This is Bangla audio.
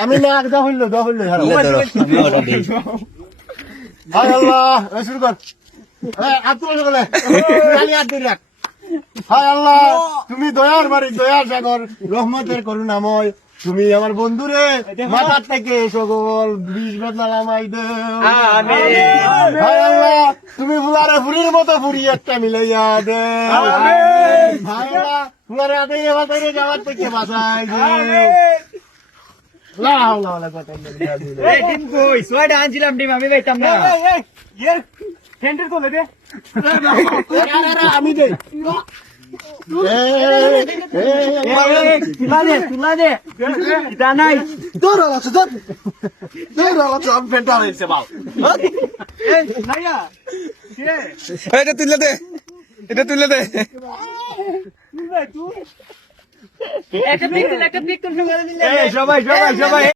আমি শুরু কর। হায় আল্লাহ, তুমি দয়ার মালিক, দয়ার সাগর, রহমতের করুণাময়। তুমি আমার বন্ধুরে মাথার থেকে সকল বিষ বেদনা নামাই দেও। হায় আল্লাহ, তুমি ফুলারে ফুরির মতো ফুরি একটা মিলাইয়া দেও। হায় আল্লাহ, ফুলারে আদাইরে বাতাইরে যাওয়ার থেকে বাঁচাই দেও। লা হাওলা ওয়ালা কুওয়াতা ইল্লা বিল্লাহ। ডিম কই সোয়াটা আনছিলাম ডিম আমি পাইতাম না। সেন্টার তোলে দে। আমি দেই। তুলা দে এটা নাই এটা তুলে দে, এটা তুলে দে। একটা পিক সবাই সবাই সবাই